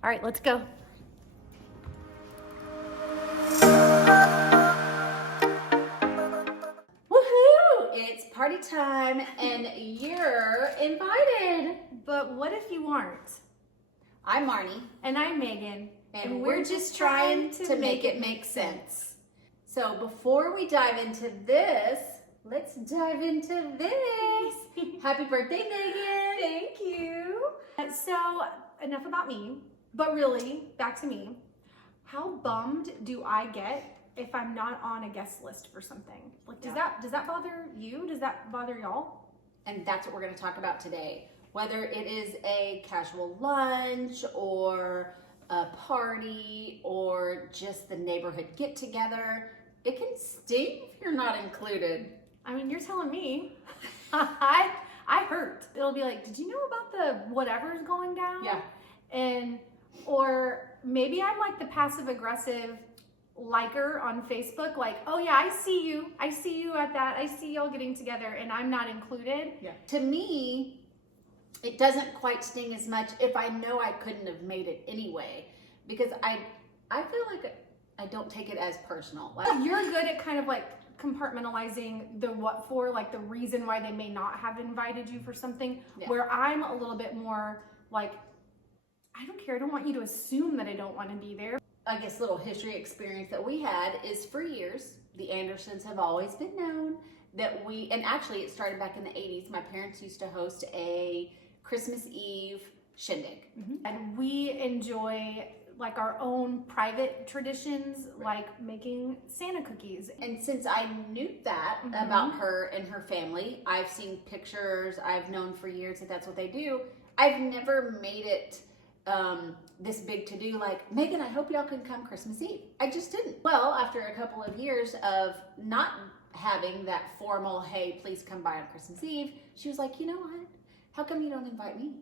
All right, let's go. Woohoo! It's party time and you're invited. But what if you aren't? I'm Marnie. And I'm Megan. And we're just trying to make it make sense. So before we dive into this, let's dive into this. Happy birthday, Megan. Thank you. So enough about me, but really back to me. How bummed do I get if I'm not on a guest list for something? Like, does that bother you? Does that bother y'all? And that's what we're going to talk about today. Whether it is a casual lunch or a party or just the neighborhood get together, it can sting if you're not included. I mean, you're telling me. I hurt. It'll be like, did you know about the whatever's going down? Yeah. Or maybe I'm like the passive aggressive liker on Facebook, like, oh yeah, I see you at that. I see y'all getting together and I'm not included. Yeah. To me, it doesn't quite sting as much if I know I couldn't have made it anyway, because I feel like I don't take it as personal. Like, you're good at kind of like compartmentalizing the what for, like the reason why they may not have invited you for something, where I'm a little bit more like, I don't care. I don't want you to assume that I don't want to be there. I guess little history experience that we had is for years, the Andersons have always been known that and actually it started back in the 80s. My parents used to host a Christmas Eve shindig. Mm-hmm. And we enjoy like our own private traditions, like making Santa cookies. And since I knew that about her and her family, I've seen pictures, I've known for years that that's what they do. I've never made it this big to do, like, Megan, I hope y'all can come Christmas Eve. I just didn't. Well, after a couple of years of not having that formal, hey, please come by on Christmas Eve, she was like, you know what? How come you don't invite me?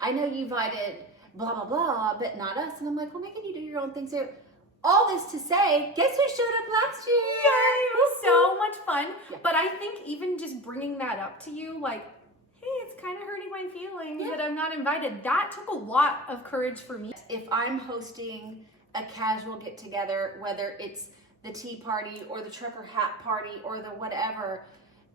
I know you invited blah, blah, blah, but not us. And I'm like, well, Megan, you do your own thing. So all this to say, guess who showed up last year? Yay, it was so much fun. Yeah. But I think even just bringing that up to you, like, hey, it's kind of hurting my feelings that I'm not invited. That took a lot of courage for me. If I'm hosting a casual get together, whether it's the tea party or the trucker hat party or the whatever,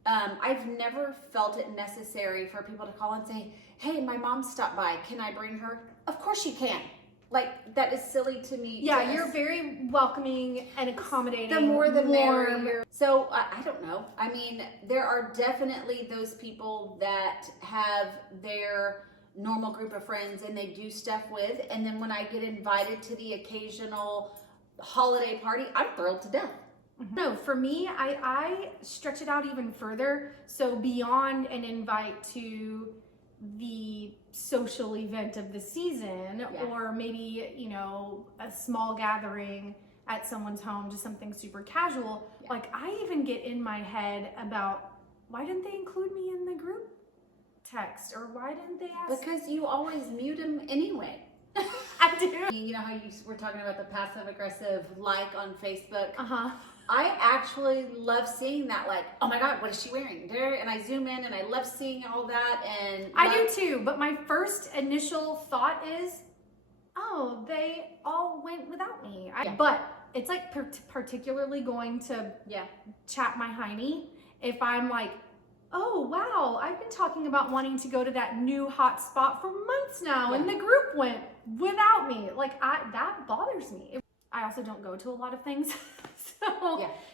I've never felt it necessary for people to call and say, hey, my mom stopped by. Can I bring her? Of course you can. Like, that is silly to me. Yeah, you're very welcoming and accommodating. The more the merrier. So, I don't know. I mean, there are definitely those people that have their normal group of friends and they do stuff with. And then when I get invited to the occasional holiday party, I'm thrilled to death. No, for me, I stretch it out even further. So beyond an invite to the social event of the season, or maybe, you know, a small gathering at someone's home, just something super casual. Like, I even get in my head about, why didn't they include me in the group text? Or why didn't they ask? Because you always mute them anyway. I do. You know how you were talking about the passive aggressive like on Facebook? Uh-huh. I actually love seeing that, like, oh my God, what is she wearing? There, and I zoom in and I love seeing all that. And I do too, but my first initial thought is, oh, they all went without me. But it's like particularly going to chat my hiney if I'm like, oh wow, I've been talking about wanting to go to that new hot spot for months now, and the group went without me. Like, that bothers me. I also don't go to a lot of things.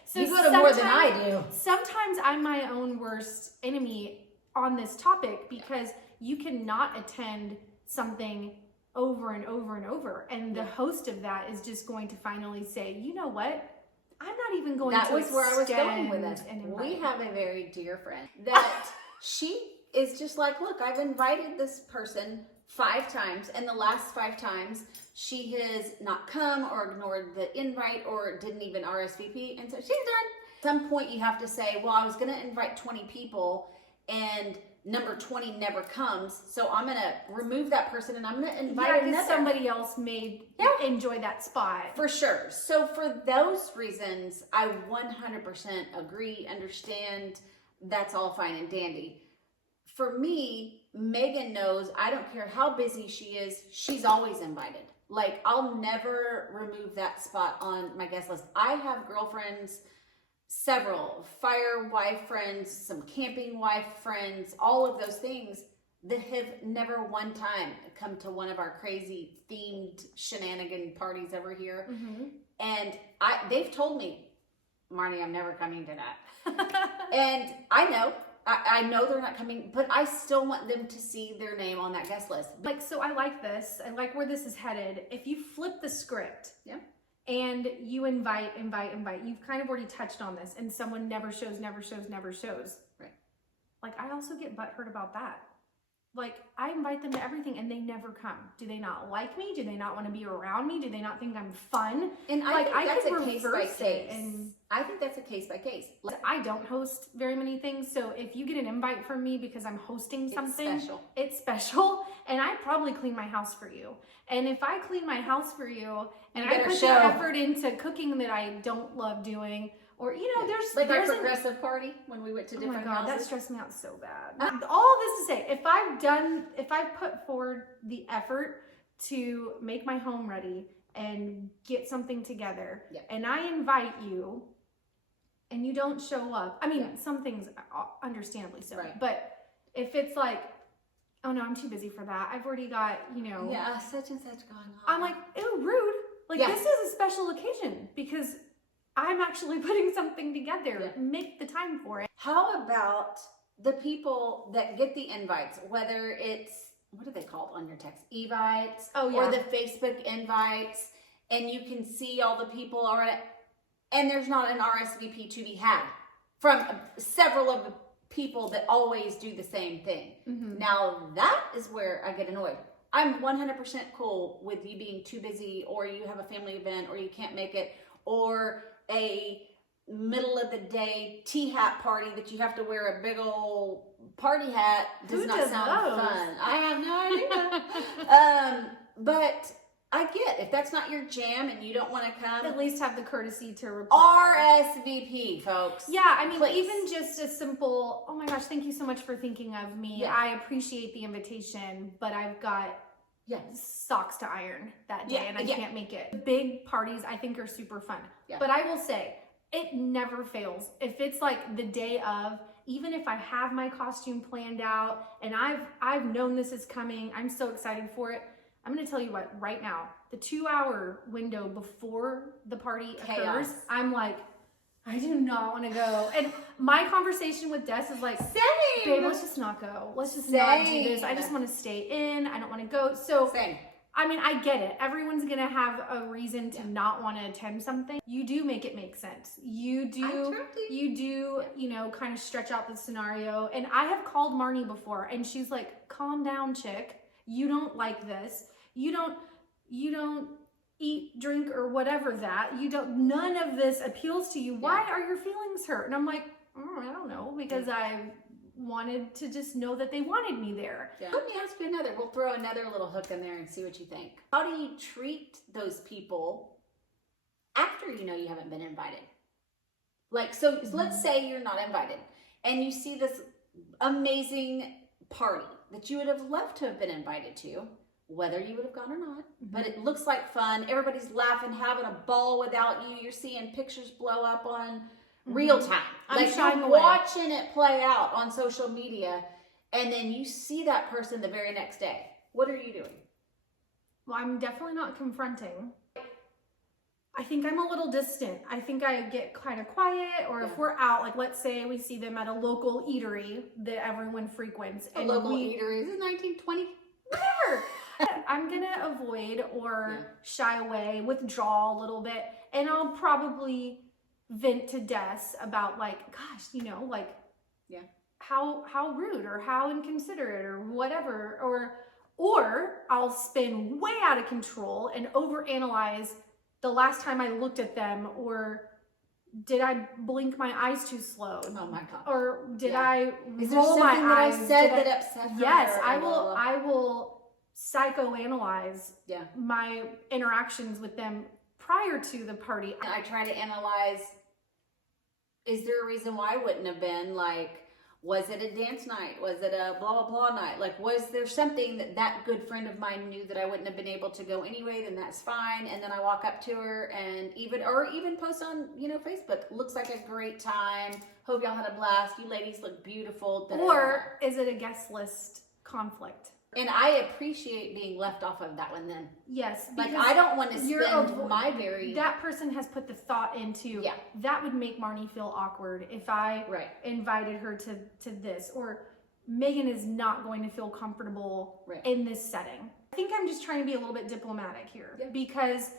So you go to more than I do. Sometimes I'm my own worst enemy on this topic, because you cannot attend something over and over and over. And the host of that is just going to finally say, you know what? I'm not even going to extend. That was where I was going with it. We have a very dear friend that she is just like, look, I've invited this person 5 times, and the last 5 times she has not come or ignored the invite or didn't even RSVP, and so she's done. At some point you have to say, well, I was going to invite 20 people and number 20 never comes, so I'm going to remove that person and I'm going to invite another. Somebody else may enjoy that spot. For sure. So for those reasons, I 100% agree, understand, that's all fine and dandy. For me, Megan knows I don't care how busy she is, she's always invited. Like, I'll never remove that spot on my guest list. I have girlfriends, several fire wife friends, some camping wife friends, all of those things that have never one time come to one of our crazy themed shenanigan parties over here. And they've told me, Marnie, I'm never coming to that. And I know they're not coming, but I still want them to see their name on that guest list. Like, so I like this. I like where this is headed. If you flip the script, and you invite, you've kind of already touched on this, and someone never shows. Right. Like, I also get butthurt about that. Like, I invite them to everything and they never come. Do they not like me? Do they not want to be around me? Do they not think I'm fun? And I think that's a case by case. And I think that's a case by case. I don't host very many things, so if you get an invite from me because I'm hosting something, it's special, and I probably clean my house for you. And if I clean my house for you, and I put the effort into cooking that I don't love doing, or, you know, there's our progressive party when we went to different houses. That stressed me out so bad. All of this to say, if I've put forward the effort to make my home ready and get something together, and I invite you, and you don't show up, I mean, some things understandably so, but if it's like, oh no, I'm too busy for that, I've already got, you know, such and such going on, I'm like, ew, rude. Like, this is a special occasion because I'm actually putting something together. Make the time for it. How about the people that get the invites, whether it's, what are they called on your text? Evites, or the Facebook invites, and you can see all the people already, and there's not an RSVP to be had from several of the people that always do the same thing. Now, that is where I get annoyed. I'm 100% cool with you being too busy, or you have a family event, or you can't make it, or a middle of the day tea hat party that you have to wear a big old party hat. Does not sound fun. I have no idea. But I get, if that's not your jam and you don't want to come, at least have the courtesy to reply. RSVP, folks. Yeah, I mean, even just a simple, oh my gosh, thank you so much for thinking of me. I appreciate the invitation, but I've got socks to iron that day and I can't make it. Big parties, I think, are super fun. But I will say, it never fails. If it's like the day of, even if I have my costume planned out and I've known this is coming, I'm so excited for it. I'm going to tell you what, right now, the 2-hour window before the party occurs, I'm like, I do not want to go. And my conversation with Des is like, babe, let's just not go. Let's just not do this. I just want to stay in. I don't want to go. So, I mean, I get it. Everyone's going to have a reason to not want to attend something. You do make it make sense. You do, you know, kind of stretch out the scenario. And I have called Marnie before and she's like, calm down, chick. You don't like this. You don't eat, drink, or whatever that. None of this appeals to you. Why are your feelings hurt? And I'm like, I don't know, because I wanted to just know that they wanted me there. Let me ask you another. We'll throw another little hook in there and see what you think. How do you treat those people after you know you haven't been invited? Like, so let's say you're not invited and you see this amazing party that you would have loved to have been invited to, whether you would have gone or not, but it looks like fun. Everybody's laughing, having a ball without you. You're seeing pictures blow up on real time. Like, you're watching it play out on social media, and then you see that person the very next day. What are you doing? Well, I'm definitely not confronting. I think I'm a little distant. I think I get kind of quiet, or if we're out, like let's say we see them at a local eatery that everyone frequents. A local eatery, is it 1920? Whatever. I'm gonna avoid or shy away, withdraw a little bit, and I'll probably vent to Des about like, gosh, you know, like, how rude or how inconsiderate or whatever, or I'll spin way out of control and overanalyze the last time I looked at them, or did I blink my eyes too slow? Oh my God. Or did I Is roll there my something that eyes? I said that upset her? Yes, I will psychoanalyze Yeah. my interactions with them prior to the party. I try to analyze, is there a reason why I wouldn't have been? Like, Was it a dance night? Was it a blah, blah, blah night? Like, was there something that good friend of mine knew that I wouldn't have been able to go anyway? Then that's fine. And then I walk up to her and even post on, Facebook. Looks like a great time. Hope y'all had a blast. You ladies look beautiful. Or is it a guest list conflict? And I appreciate being left off of that one then. Yes. Like, I don't want to spend that person has put the thought into, that would make Marnie feel awkward if I invited her to this, or Megan is not going to feel comfortable in this setting. I think I'm just trying to be a little bit diplomatic here because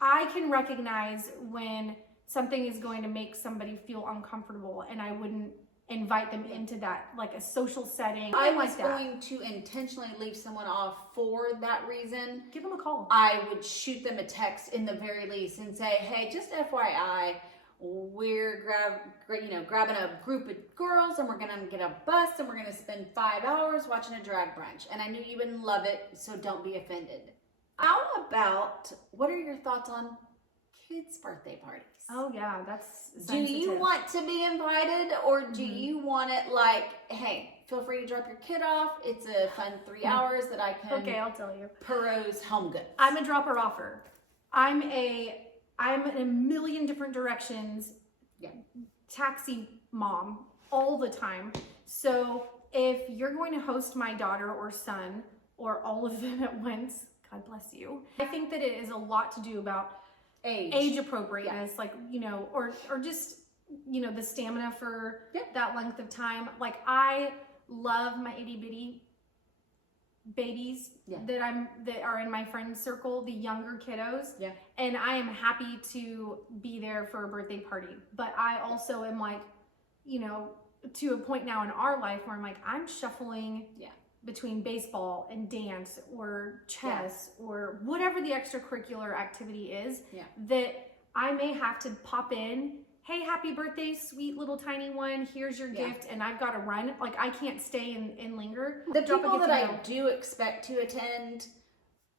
I can recognize when something is going to make somebody feel uncomfortable, and I wouldn't invite them into that, like a social setting. I was going to intentionally leave someone off for that reason. Give them a call. I would shoot them a text in the very least and say, hey, just FYI, we're grabbing a group of girls and we're going to get a bus and we're going to spend 5 hours watching a drag brunch. And I knew you wouldn't love it, so don't be offended. How about, what are your thoughts on kids' birthday parties? Oh yeah, that's sensitive. Do you want to be invited, or do you want it like, hey, feel free to drop your kid off. It's a fun 3 hours that I can I'll tell you. peruse home goods. I'm a dropper offer. I'm in a million different directions. Taxi mom all the time. So if you're going to host my daughter or son or all of them at once, God bless you. I think that it is a lot to do about age appropriateness, like, or just, the stamina for that length of time. Like, I love my itty bitty babies that are in my friend circle, the younger kiddos. And I am happy to be there for a birthday party. But I also am like, to a point now in our life where I'm like, I'm shuffling between baseball and dance or chess or whatever the extracurricular activity is, that I may have to pop in, hey, happy birthday, sweet little tiny one, here's your gift, and I've got to run. Like, I can't stay and linger. The people that I do expect to attend,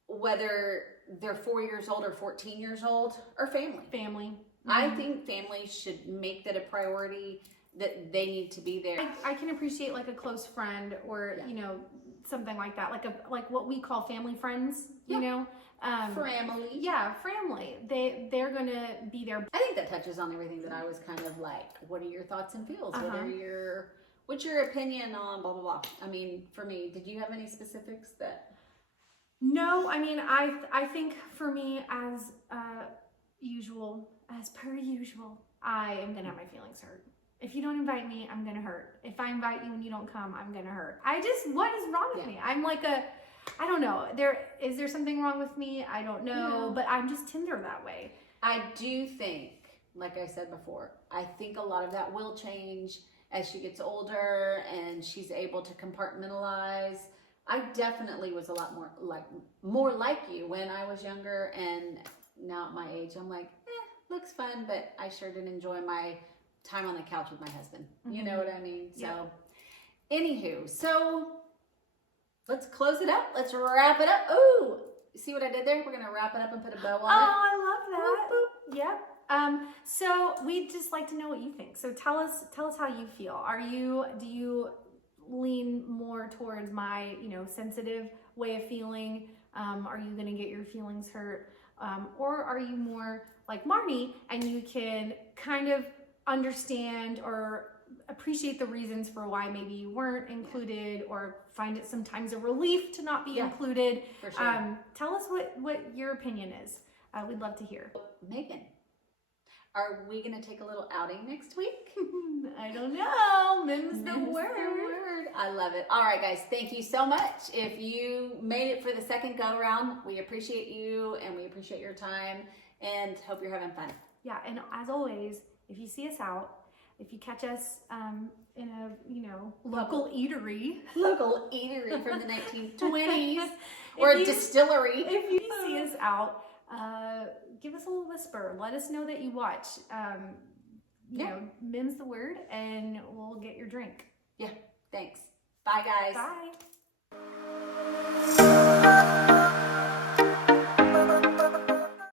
whether they're 4 years old or 14 years old, are family. Mm-hmm. I think families should make that a priority, that they need to be there. I can appreciate like a close friend or, something like that. Like what we call family friends, family. Yeah, family. They're going to be there. I think that touches on everything that I was kind of like, what are your thoughts and feels? What's your opinion on blah, blah, blah? I mean, for me, did you have any specifics that? No, I mean, I think for me, as per usual, I am going to have my feelings hurt. If you don't invite me, I'm going to hurt. If I invite you and you don't come, I'm going to hurt. What is wrong with me? I'm like I don't know. Is there something wrong with me? I don't know, but I'm just Tinder that way. I do think, like I said before, I think a lot of that will change as she gets older and she's able to compartmentalize. I definitely was a lot more like you when I was younger, and now at my age, I'm like, looks fun, but I sure didn't enjoy my time on the couch with my husband. Mm-hmm. You know what I mean? So, anywho, let's close it up. Let's wrap it up. Ooh, see what I did there? We're gonna wrap it up and put a bow on it. I love that. Boop, boop. Yep. So we'd just like to know what you think. So tell us how you feel. Do you lean more towards my, sensitive way of feeling? Are you gonna get your feelings hurt? Or are you more like Marnie and you can kind of understand or appreciate the reasons for why maybe you weren't included, or find it sometimes a relief to not be included? For sure. Tell us what your opinion is. We'd love to hear. Megan, are we going to take a little outing next week? I don't know. Mim's the word. I love it. All right, guys. Thank you so much. If you made it for the second go around, we appreciate you and we appreciate your time and hope you're having fun. Yeah. And as always, if you see us out, if you catch us in a, local eatery from the 1920s or a distillery. If you see us out, give us a little whisper. Let us know that you watch. Mim's the word, and we'll get your drink. Yeah. Thanks. Bye, guys. Bye.